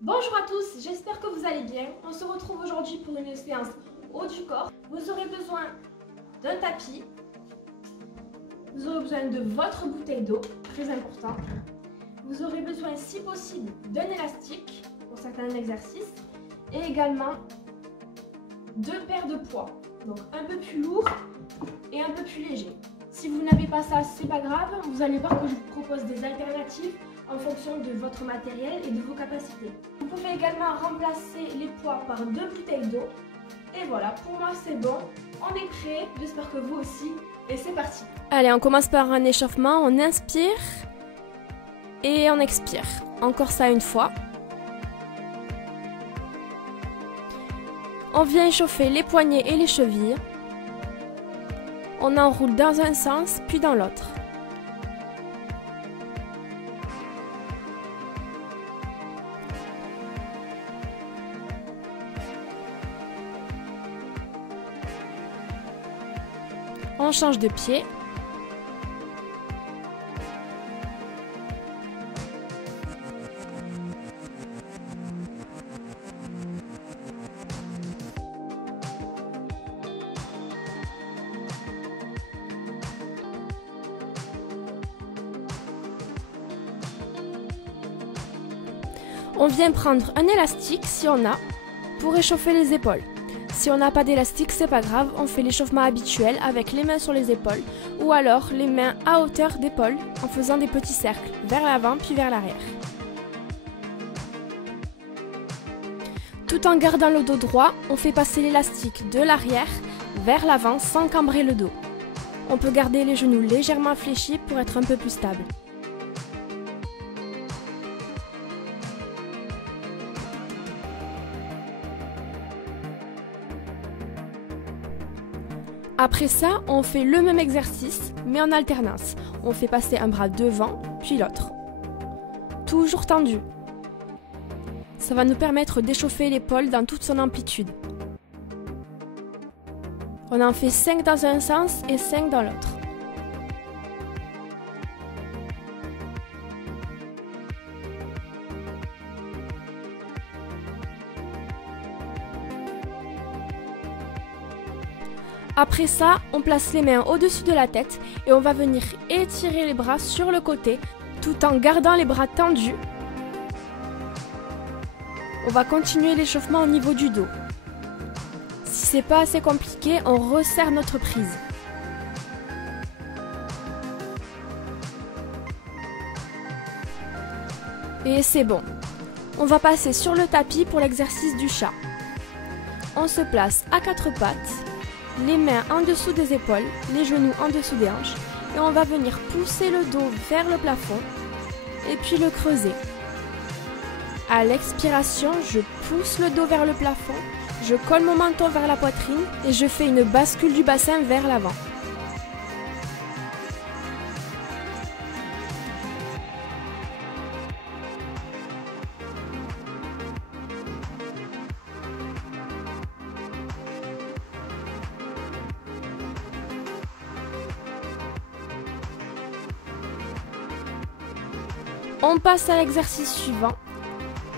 Bonjour à tous, j'espère que vous allez bien. On se retrouve aujourd'hui pour une séance haut du corps. Vous aurez besoin d'un tapis. Vous aurez besoin de votre bouteille d'eau, très important. Vous aurez besoin, si possible, d'un élastique pour certains exercices. Et également 2 paires de poids. Donc un peu plus lourd et un peu plus léger. Si vous n'avez pas ça, c'est pas grave. Vous allez voir que je vous propose des alternatives en fonction de votre matériel et de vos capacités. Vous pouvez également remplacer les poids par 2 bouteilles d'eau. Et voilà, pour moi c'est bon, on est prêt, j'espère que vous aussi, et c'est parti. Allez, on commence par un échauffement, on inspire et on expire. Encore ça une fois. On vient échauffer les poignets et les chevilles. On enroule dans un sens, puis dans l'autre. On change de pied. On vient prendre un élastique, si on a, pour réchauffer les épaules. Si on n'a pas d'élastique, c'est pas grave, on fait l'échauffement habituel avec les mains sur les épaules ou alors les mains à hauteur d'épaule en faisant des petits cercles vers l'avant puis vers l'arrière. Tout en gardant le dos droit, on fait passer l'élastique de l'arrière vers l'avant sans cambrer le dos. On peut garder les genoux légèrement fléchis pour être un peu plus stable. Après ça, on fait le même exercice, mais en alternance. On fait passer un bras devant, puis l'autre. Toujours tendu. Ça va nous permettre d'échauffer l'épaule dans toute son amplitude. On en fait 5 dans un sens et 5 dans l'autre. Après ça, on place les mains au-dessus de la tête et on va venir étirer les bras sur le côté tout en gardant les bras tendus. On va continuer l'échauffement au niveau du dos. Si c'est pas assez compliqué, on resserre notre prise. Et c'est bon. On va passer sur le tapis pour l'exercice du chat. On se place à 4 pattes. Les mains en dessous des épaules, les genoux en dessous des hanches et on va venir pousser le dos vers le plafond et puis le creuser. À l'expiration, je pousse le dos vers le plafond, je colle mon menton vers la poitrine et je fais une bascule du bassin vers l'avant. On passe à l'exercice suivant.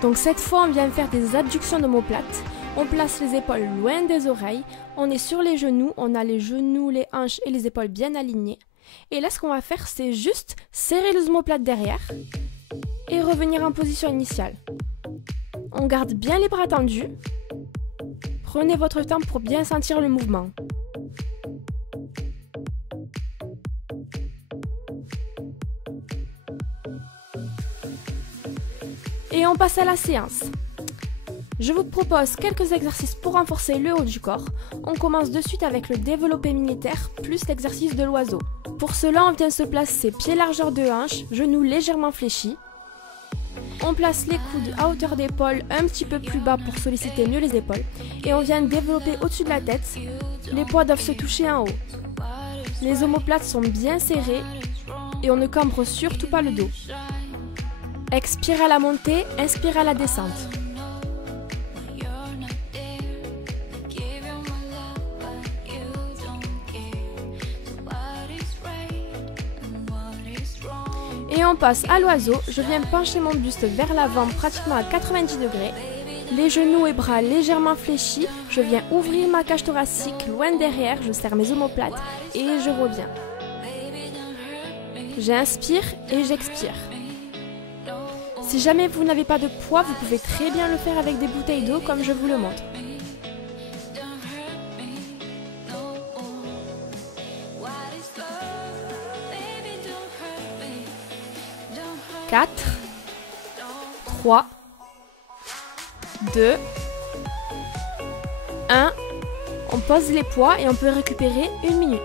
Donc cette fois, on vient faire des abductions d'omoplate. On place les épaules loin des oreilles. On est sur les genoux. On a les genoux, les hanches et les épaules bien alignées. Et là, ce qu'on va faire, c'est juste serrer les omoplates derrière et revenir en position initiale. On garde bien les bras tendus. Prenez votre temps pour bien sentir le mouvement. Et on passe à la séance. Je vous propose quelques exercices pour renforcer le haut du corps. On commence de suite avec le développé militaire plus l'exercice de l'oiseau. Pour cela, on vient se placer pieds largeur de hanche, genoux légèrement fléchis. On place les coudes à hauteur d'épaule un petit peu plus bas pour solliciter mieux les épaules. Et on vient développer au-dessus de la tête. Les poids doivent se toucher en haut. Les omoplates sont bien serrées et on ne cambre surtout pas le dos. Expire à la montée, inspire à la descente. Et on passe à l'oiseau. Je viens pencher mon buste vers l'avant pratiquement à 90 degrés. Les genoux et bras légèrement fléchis. Je viens ouvrir ma cage thoracique loin derrière. Je serre mes omoplates et je reviens. J'inspire et j'expire. Si jamais vous n'avez pas de poids, vous pouvez très bien le faire avec des bouteilles d'eau comme je vous le montre. 4, 3, 2, 1. On pose les poids et on peut récupérer 1 minute.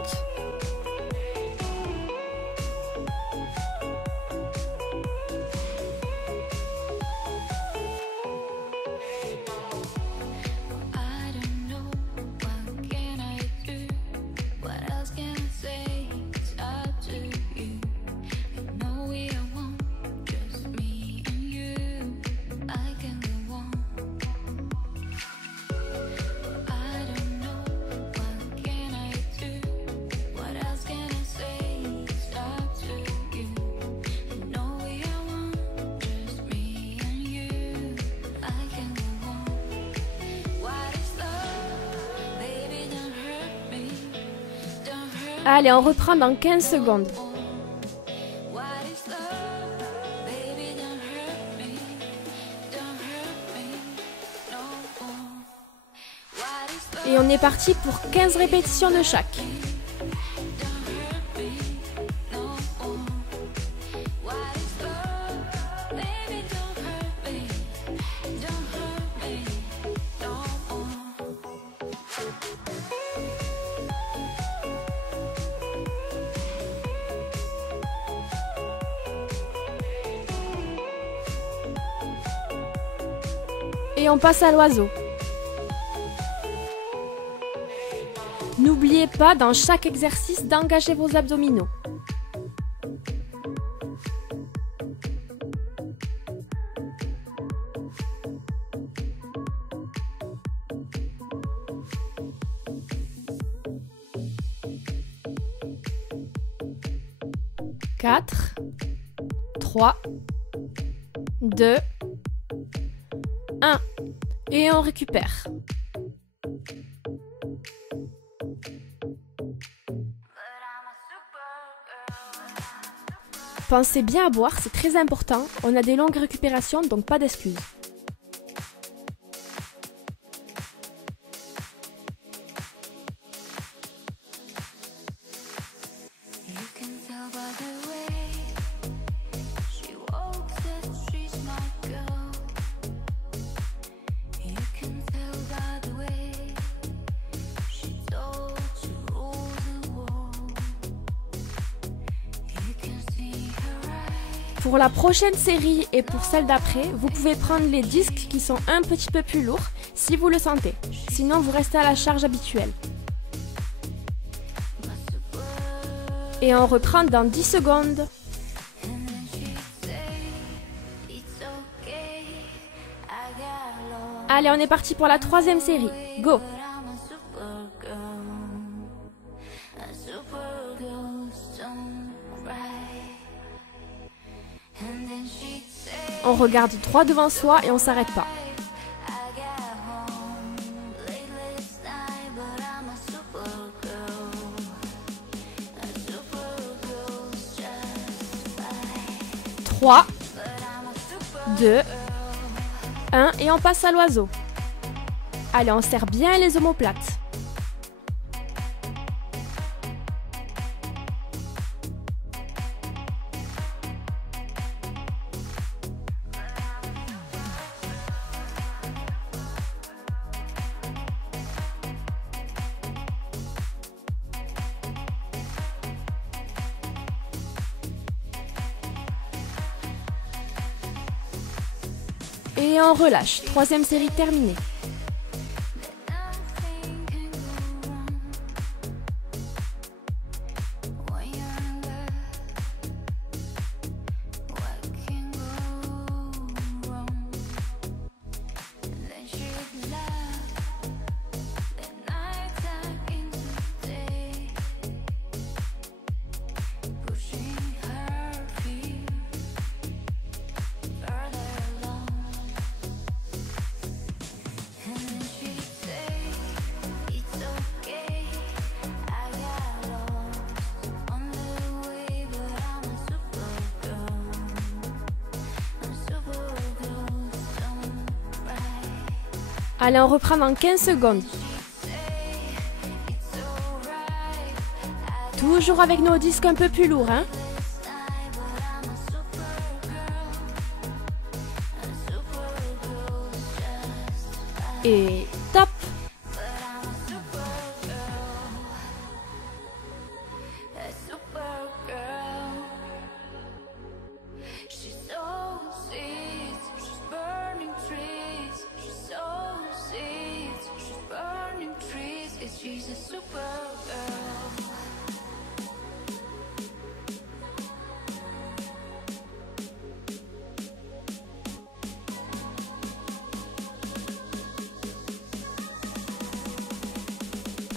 Allez, on reprend dans 15 secondes. Et on est parti pour 15 répétitions de chaque. Et on passe à l'oiseau. N'oubliez pas dans chaque exercice d'engager vos abdominaux. Quatre, 3, 2, 1. Et on récupère. Pensez bien à boire, c'est très important. On a des longues récupérations, donc pas d'excuses. Pour la prochaine série et pour celle d'après, vous pouvez prendre les disques qui sont un petit peu plus lourds si vous le sentez. Sinon, vous restez à la charge habituelle. Et on reprend dans 10 secondes. Allez, on est parti pour la troisième série. Go! On regarde droit devant soi et on s'arrête pas. Trois, 2, 1 et on passe à l'oiseau. Allez, on serre bien les omoplates. Et on relâche. Troisième série terminée. Allez, on reprend dans 15 secondes. Toujours avec nos disques un peu plus lourds, hein. Et top!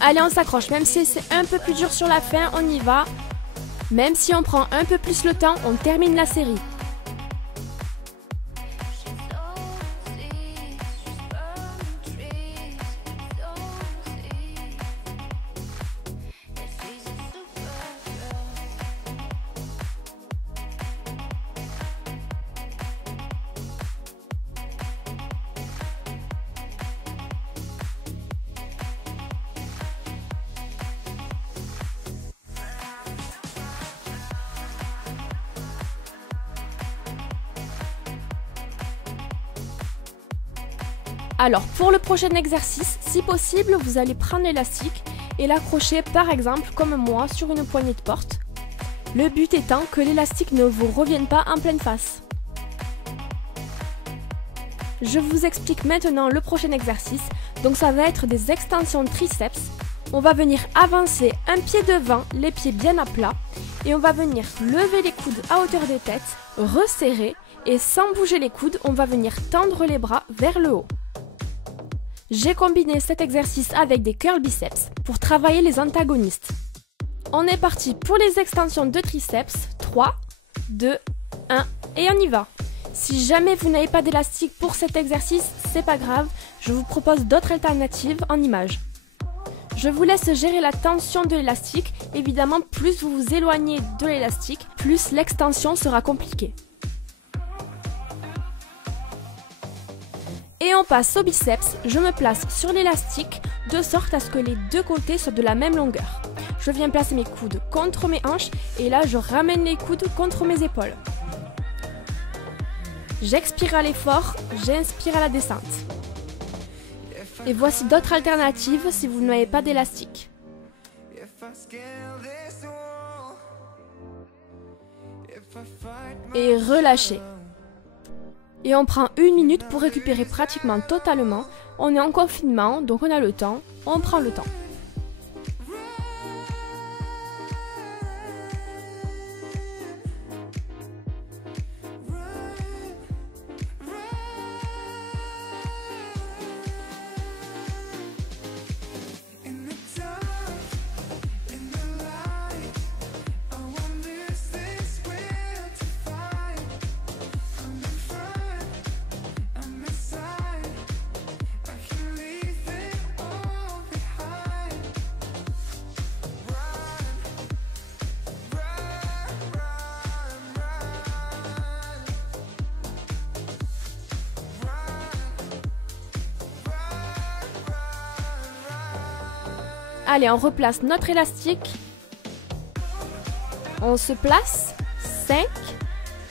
Allez, on s'accroche, même si c'est un peu plus dur sur la fin, on y va. Même si on prend un peu plus le temps, on termine la série. Alors, pour le prochain exercice, si possible, vous allez prendre l'élastique et l'accrocher par exemple, comme moi, sur une poignée de porte. Le but étant que l'élastique ne vous revienne pas en pleine face. Je vous explique maintenant le prochain exercice. Donc ça va être des extensions de triceps. On va venir avancer un pied devant, les pieds bien à plat. Et on va venir lever les coudes à hauteur des têtes, resserrer. Et sans bouger les coudes, on va venir tendre les bras vers le haut. J'ai combiné cet exercice avec des curl biceps pour travailler les antagonistes. On est parti pour les extensions de triceps. 3, 2, 1 et on y va. Si jamais vous n'avez pas d'élastique pour cet exercice, c'est pas grave, je vous propose d'autres alternatives en images. Je vous laisse gérer la tension de l'élastique. Évidemment, plus vous vous éloignez de l'élastique, plus l'extension sera compliquée. Et on passe au biceps, je me place sur l'élastique de sorte à ce que les deux côtés soient de la même longueur. Je viens placer mes coudes contre mes hanches et là je ramène les coudes contre mes épaules. J'expire à l'effort, j'inspire à la descente. Et voici d'autres alternatives si vous n'avez pas d'élastique. Et relâchez. Et on prend 1 minute pour récupérer pratiquement totalement. On est en confinement, donc on a le temps, on prend le temps. Allez, on replace notre élastique. On se place. 5,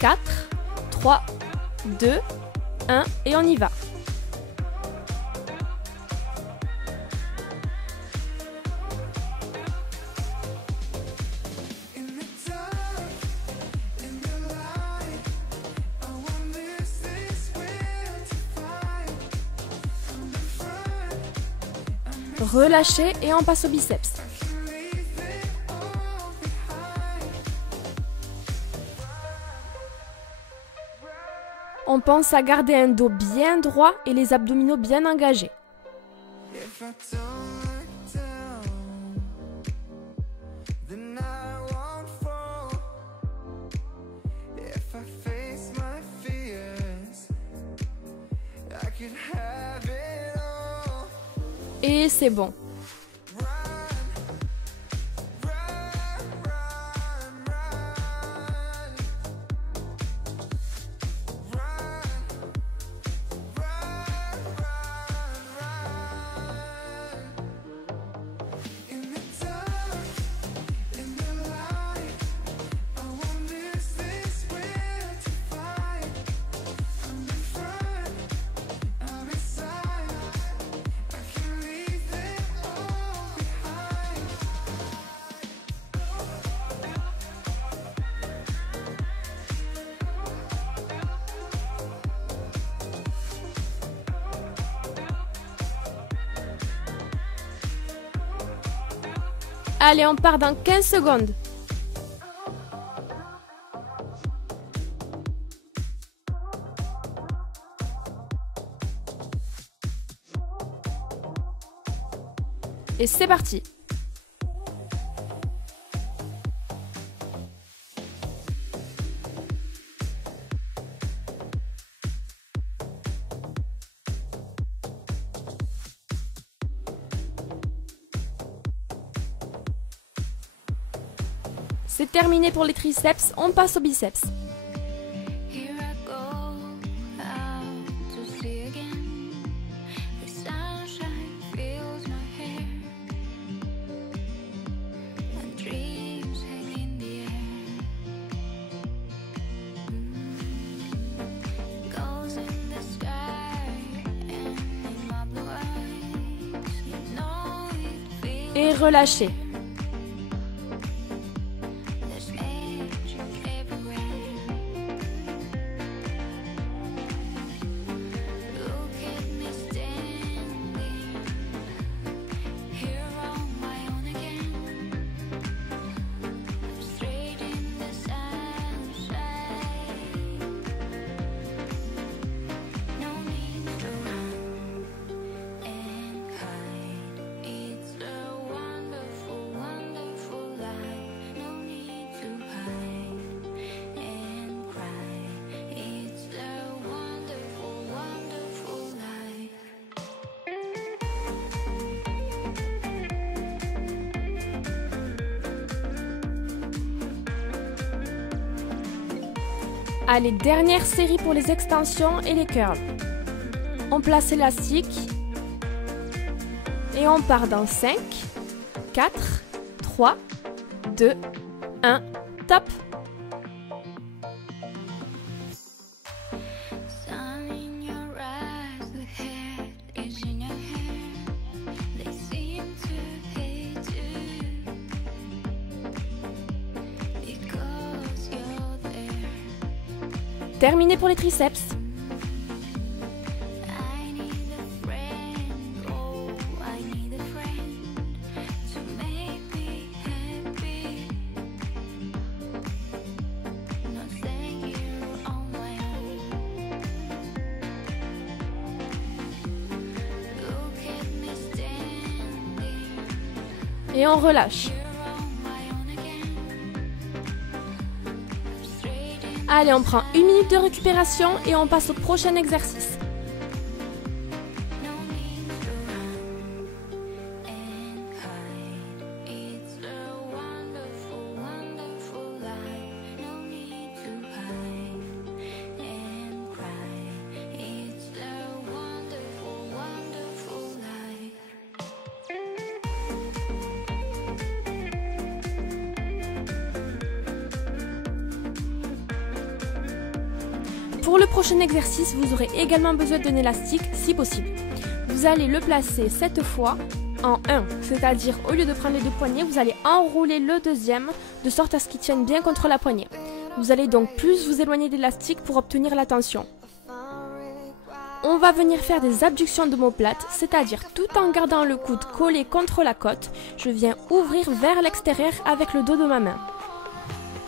4, 3, 2, 1 et on y va. Relâchez et on passe au biceps. On pense à garder un dos bien droit et les abdominaux bien engagés. Et c'est bon. Allez, on part dans 15 secondes. Et c'est parti. C'est terminé pour les triceps, on passe aux biceps. Et relâchez. Allez, dernière série pour les extensions et les curls. On place l'élastique et on part dans 5, 4, 3, 2, 1, top! Terminé pour les triceps. Et on relâche. Allez, on prend 1 minute de récupération et on passe au prochain exercice. Pour le prochain exercice, vous aurez également besoin d'un élastique si possible. Vous allez le placer cette fois en 1, c'est-à-dire au lieu de prendre les deux poignets, vous allez enrouler le deuxième de sorte à ce qu'il tienne bien contre la poignée. Vous allez donc plus vous éloigner de l'élastique pour obtenir la tension. On va venir faire des abductions d'omoplate, c'est-à-dire tout en gardant le coude collé contre la côte, je viens ouvrir vers l'extérieur avec le dos de ma main.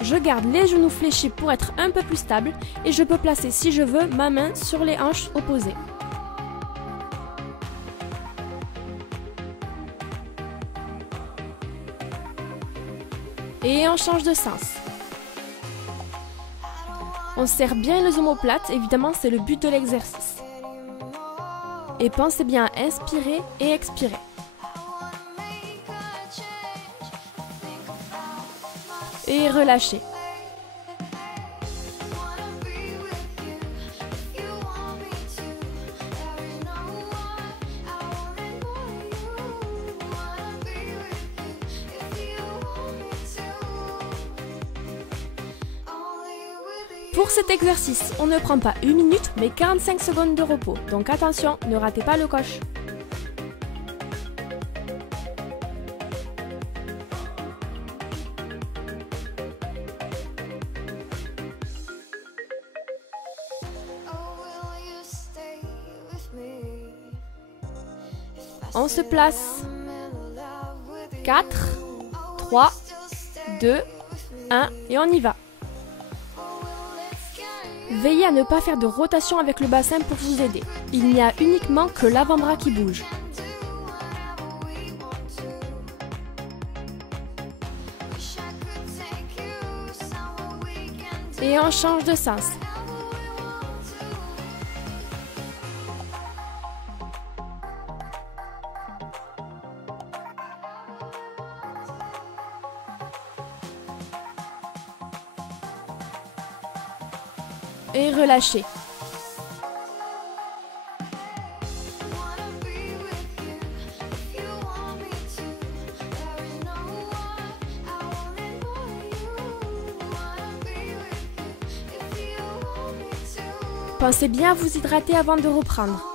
Je garde les genoux fléchis pour être un peu plus stable et je peux placer, si je veux, ma main sur les hanches opposées. Et on change de sens. On serre bien les omoplates, évidemment c'est le but de l'exercice. Et pensez bien à inspirer et expirer. Et relâchez. Pour cet exercice, on ne prend pas 1 minute mais 45 secondes de repos. Donc attention, ne ratez pas le coche. On se place 4, 3, 2, 1 et on y va. Veillez à ne pas faire de rotation avec le bassin pour vous aider. Il n'y a uniquement que l'avant-bras qui bouge. Et on change de sens. Et relâchez. Pensez bien à vous hydrater avant de reprendre.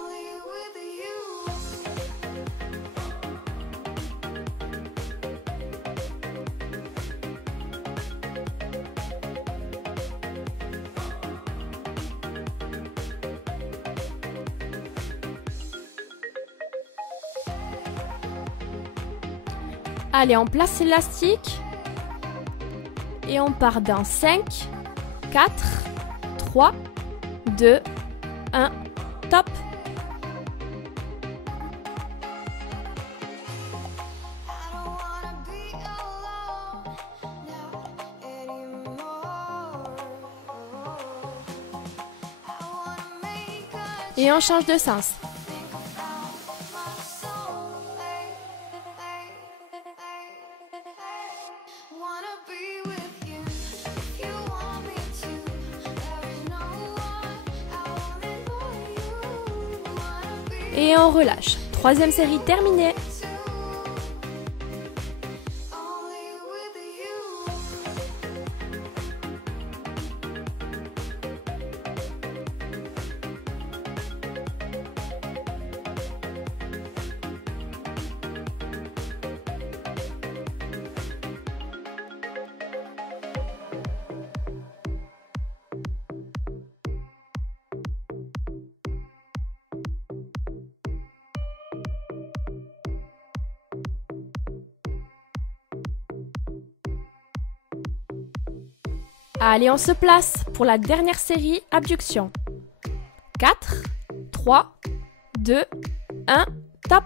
Allez, on place l'élastique et on part dans 5, 4, 3, 2, 1, top. Et on change de sens. Et on relâche. Troisième série terminée. Allez, on se place pour la dernière série, abduction. 4, 3, 2, 1, top.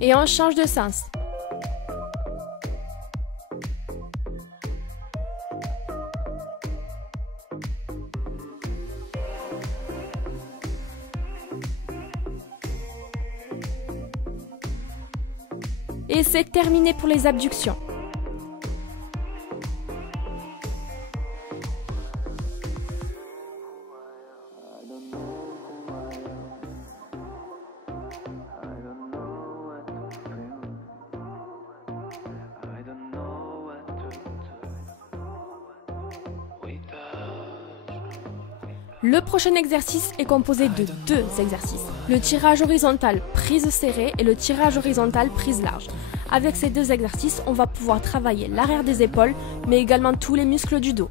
Et on change de sens. Et c'est terminé pour les abductions. Le prochain exercice est composé de 2 exercices. Le tirage horizontal prise serrée et le tirage horizontal prise large. Avec ces 2 exercices, on va pouvoir travailler l'arrière des épaules, mais également tous les muscles du dos.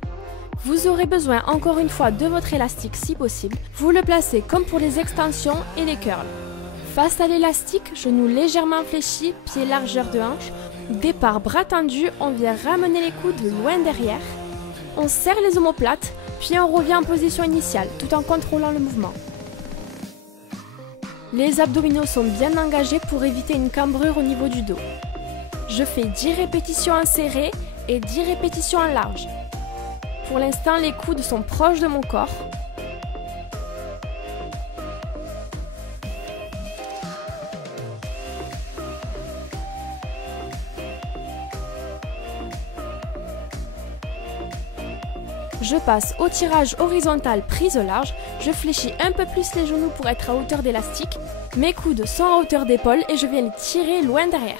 Vous aurez besoin encore une fois de votre élastique si possible. Vous le placez comme pour les extensions et les curls. Face à l'élastique, genoux légèrement fléchis, pieds largeur de hanche. Départ bras tendus, on vient ramener les coudes loin derrière. On serre les omoplates, puis on revient en position initiale, tout en contrôlant le mouvement. Les abdominaux sont bien engagés pour éviter une cambrure au niveau du dos. Je fais 10 répétitions en serré et 10 répétitions en large. Pour l'instant, les coudes sont proches de mon corps. Je passe au tirage horizontal prise large, je fléchis un peu plus les genoux pour être à hauteur d'élastique, mes coudes sont à hauteur d'épaule et je viens les tirer loin derrière.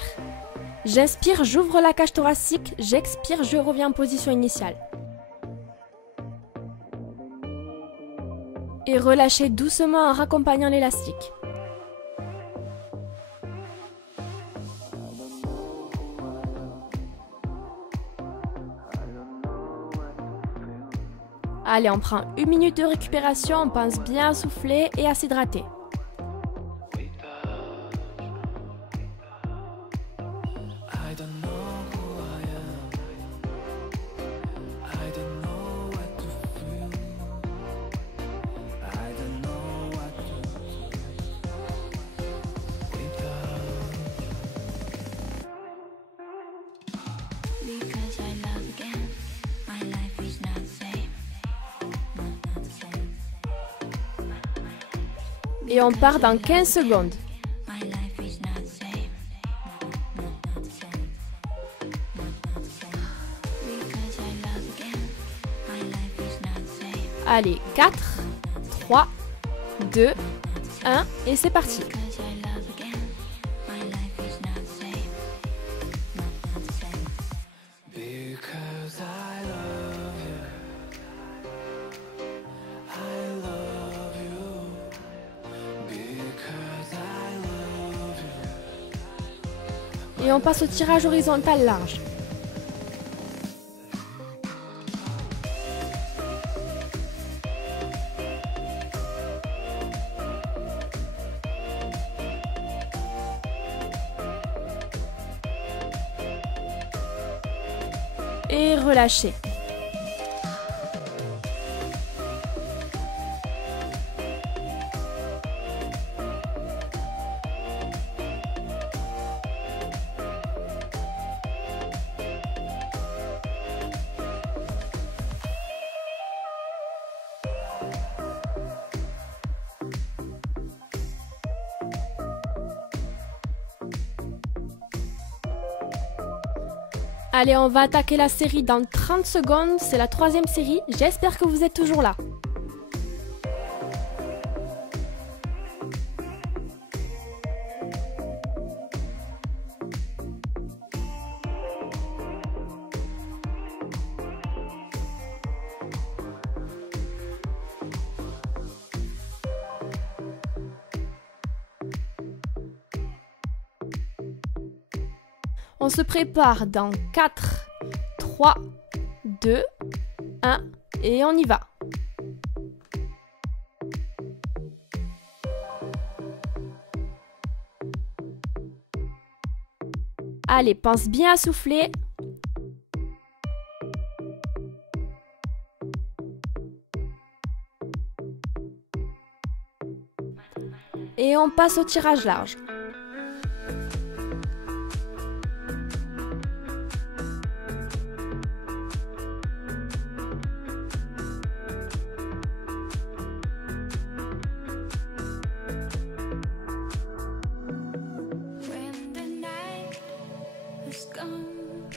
J'inspire, j'ouvre la cage thoracique, j'expire, je reviens en position initiale. Et relâchez doucement en raccompagnant l'élastique. Allez, on prend 1 minute de récupération, on pense bien à souffler et à s'hydrater. Et on part dans 15 secondes. Allez, 4, 3, 2, 1 et c'est parti. Et on passe au tirage horizontal large. Et relâchez. Allez, on va attaquer la série dans 30 secondes, c'est la 3e série, j'espère que vous êtes toujours là. On se prépare dans 4, 3, 2, 1 et on y va. Allez, pense bien à souffler. Et on passe au tirage large.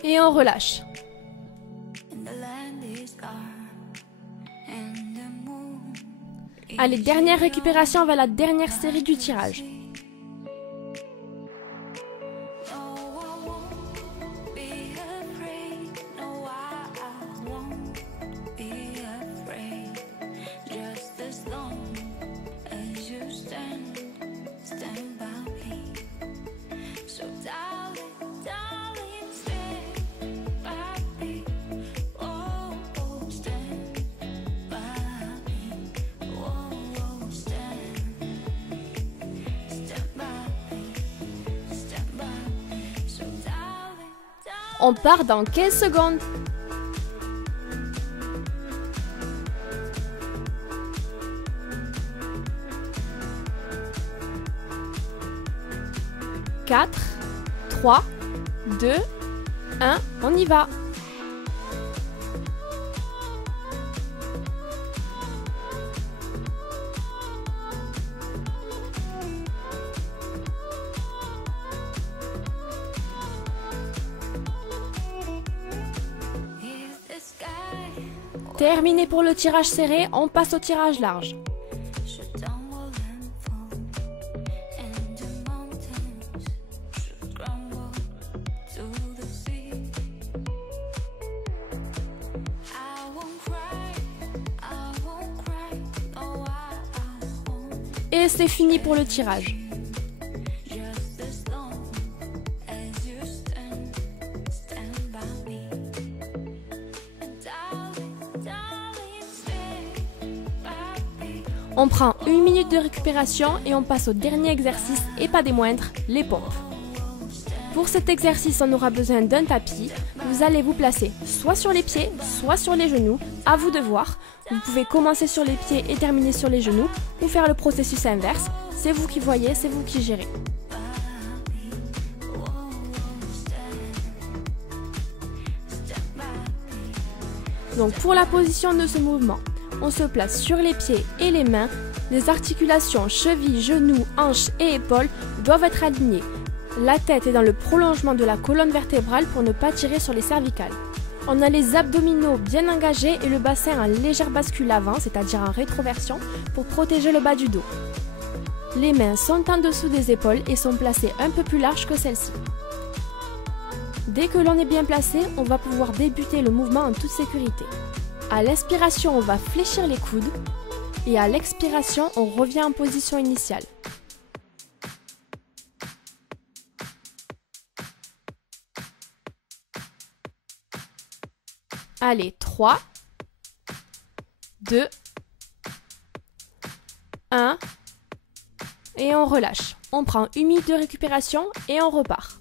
Et on relâche. Allez, dernière récupération vers la dernière série du tirage. On part dans 15 secondes. « 4, 3, 2, 1, on y va !» Terminé pour le tirage serré, on passe au tirage large. Et c'est fini pour le tirage. On prend 1 minute de récupération et on passe au dernier exercice et pas des moindres, les pompes. Pour cet exercice, on aura besoin d'un tapis. Vous allez vous placer soit sur les pieds, soit sur les genoux, à vous de voir. Vous pouvez commencer sur les pieds et terminer sur les genoux ou faire le processus inverse. C'est vous qui voyez, c'est vous qui gérez. Donc pour la position de ce mouvement, on se place sur les pieds et les mains. Les articulations chevilles, genoux, hanches et épaules doivent être alignées. La tête est dans le prolongement de la colonne vertébrale pour ne pas tirer sur les cervicales. On a les abdominaux bien engagés et le bassin en légère bascule avant, c'est-à-dire en rétroversion, pour protéger le bas du dos. Les mains sont en dessous des épaules et sont placées un peu plus larges que celles-ci. Dès que l'on est bien placé, on va pouvoir débuter le mouvement en toute sécurité. À l'inspiration, on va fléchir les coudes et à l'expiration, on revient en position initiale. Allez, 3, 2, 1, et on relâche. On prend 1 minute de récupération et on repart.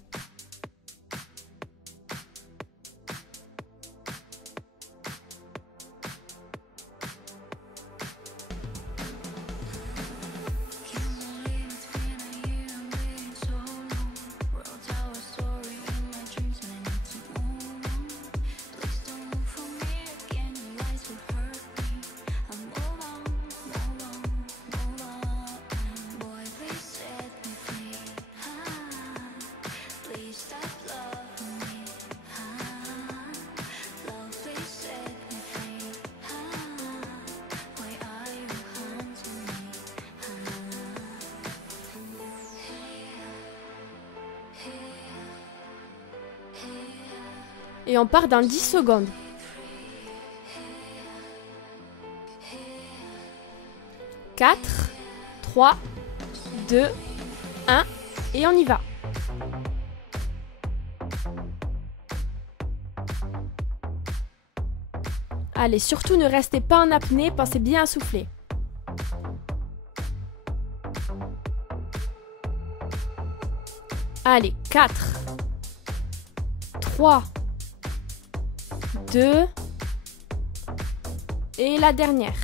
Et on part dans 10 secondes. 4, 3, 2, 1, et on y va. Allez, surtout ne restez pas en apnée, pensez bien à souffler. Allez, 4, 3, 2, et la dernière.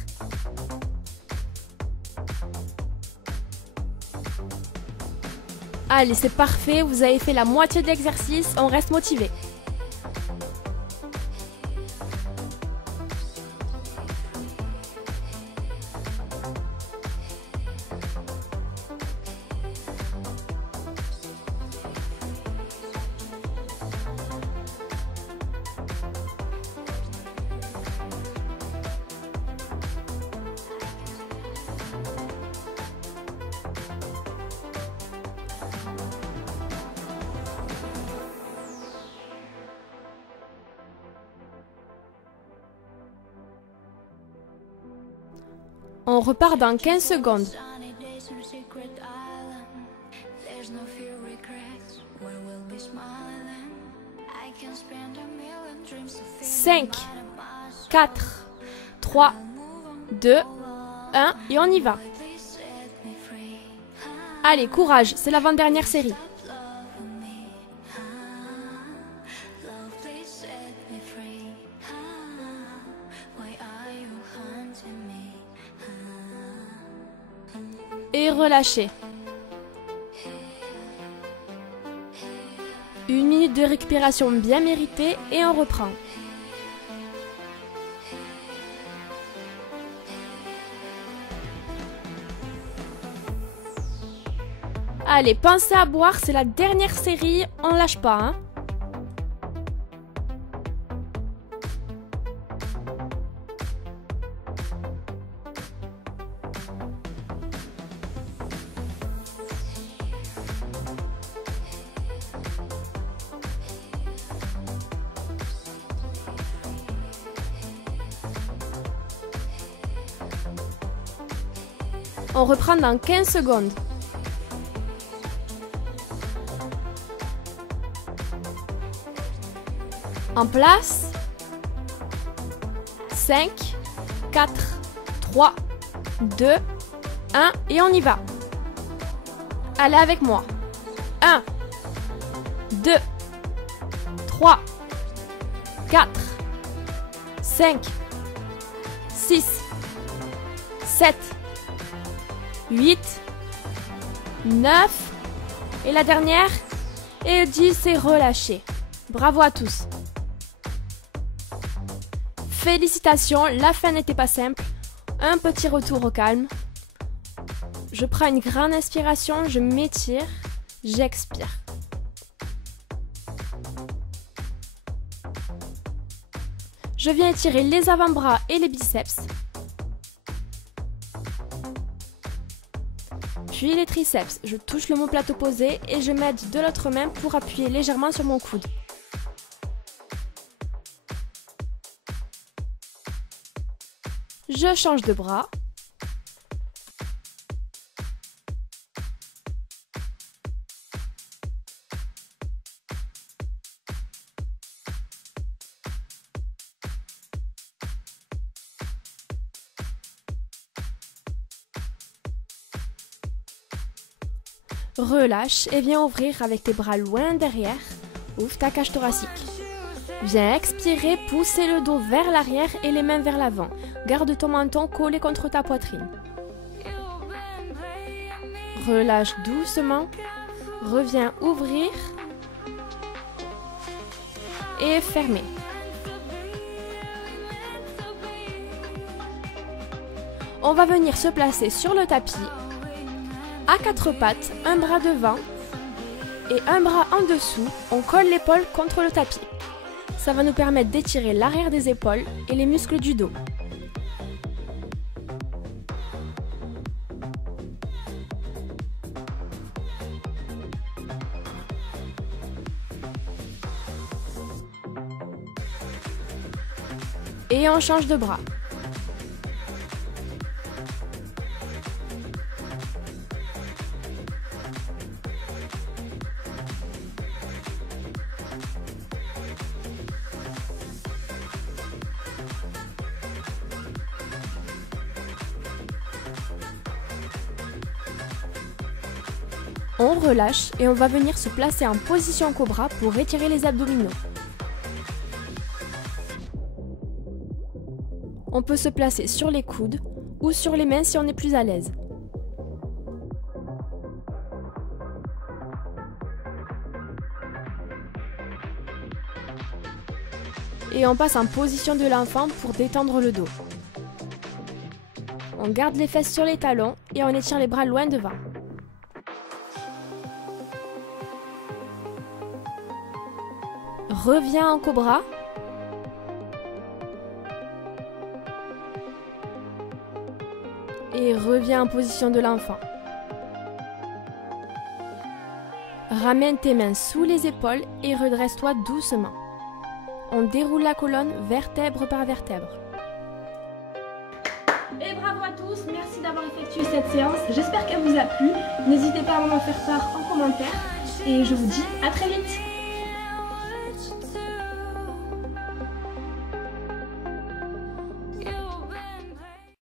Allez, c'est parfait, vous avez fait la moitié de l'exercice, on reste motivé. On repart dans 15 secondes. 5, 4, 3, 2, 1, et on y va. Allez, courage, c'est l'avant-dernière série. Et relâchez. 1 minute de récupération bien méritée et on reprend. Allez, pensez à boire, c'est la dernière série, on lâche pas, hein. On reprend dans 15 secondes. En place. 5, 4, 3, 2, 1 et on y va. Allez avec moi. 1, 2, 3, 4, 5, 6, 7, 8, 9, et la dernière, et 10 et relâchez. Bravo à tous. Félicitations, la fin n'était pas simple. Un petit retour au calme. Je prends une grande inspiration, je m'étire, j'expire. Je viens étirer les avant-bras et les biceps. Puis les triceps. Je touche l'omoplate opposée et je m'aide de l'autre main pour appuyer légèrement sur mon coude. Je change de bras. Relâche et viens ouvrir avec tes bras loin derrière. Ouvre ta cage thoracique. Viens expirer, pousser le dos vers l'arrière et les mains vers l'avant. Garde ton menton collé contre ta poitrine. Relâche doucement. Reviens ouvrir. Et fermer. On va venir se placer sur le tapis. À quatre pattes, un bras devant et un bras en dessous. On colle l'épaule contre le tapis. Ça va nous permettre d'étirer l'arrière des épaules et les muscles du dos. Et on change de bras. On relâche et on va venir se placer en position cobra pour étirer les abdominaux. On peut se placer sur les coudes ou sur les mains si on est plus à l'aise. Et on passe en position de l'enfant pour détendre le dos. On garde les fesses sur les talons et on étire les bras loin devant. Reviens en cobra. Et reviens en position de l'enfant. Ramène tes mains sous les épaules et redresse-toi doucement. On déroule la colonne vertèbre par vertèbre. Et bravo à tous, merci d'avoir effectué cette séance. J'espère qu'elle vous a plu. N'hésitez pas à m'en faire part en commentaire. Et je vous dis à très vite.